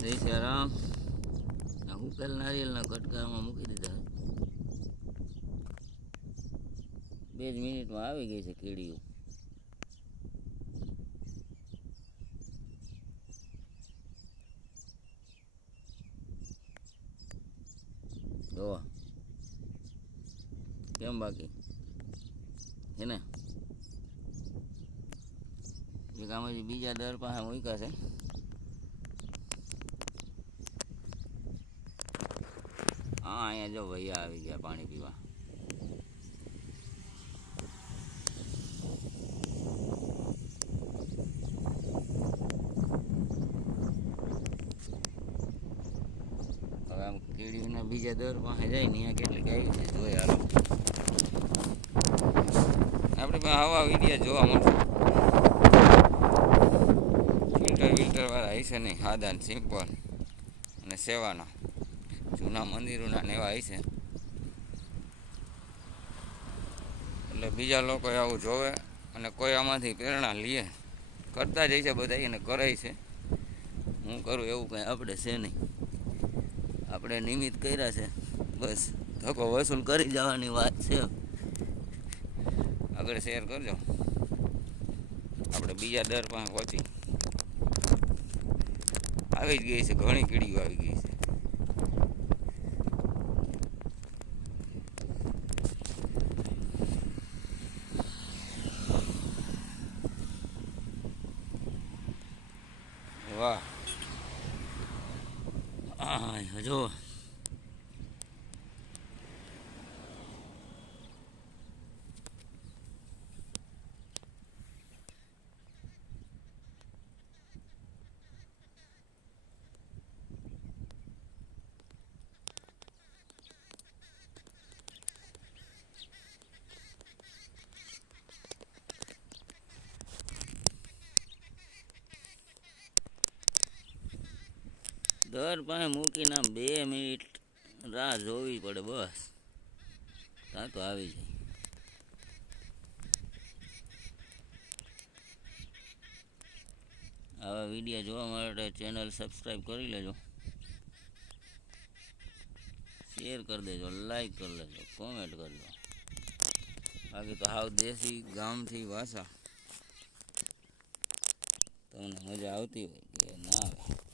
જય શ્રી રામ. હુકેલ નારિયેળના કટકામાં મૂકી દીધા. 2 જ મિનિટમાં આવી ગઈ છે કીડીઓ. જોવા કેમ બાકી છે ને એક આમાંથી બીજા દર પાસે મૂક્યા છે. હા અહીંયા જો ભૈયા આવી ગયા પાણી પીવા. હવે આમ કીડીના બીજા દર પાસે જાય ને અહીંયા કેટલીક આવી છે જોઈ હાલો. આપણે પાસે આવા વિડીયા જોવા મળશે. ફિલ્ટર વાળા હશે નહીં, સાદા ને સિમ્પલ અને સેવાના જૂના મંદિરોના ને એવા હશે. એટલે બીજા લોકો આવું જોવે અને કોઈ આમાંથી પ્રેરણા લે. કરતા જ છે બધા એને કરાય છે. હું કરું એવું કંઈ આપણે છે નહીં. આપણે નિમિત્ત કર્યા છે, બસ ધક્કો વસૂલ કરી જવાની વાત છે. આગળ શેર કરજો. આપણે બીજા દર પાસે પહોંચી આવી જ ગઈ છે, ઘણી કીડીઓ આવી ગઈ છે. વાહ જો દર પાસે મૂકીને 2 મિનિટ રાહ જોવી પડે બસ, ત્યાં તો આવી જાય. આવા વિડીયો જોવા માટે ચેનલ સબસ્ક્રાઈબ કરી લેજો, શેર કરી દેજો, લાઈક કરી લેજો, કોમેન્ટ કરજો. બાકી તો હાવ દેશી ગામથી ભાષા તમને મજા આવતી હોય કે ના આવે.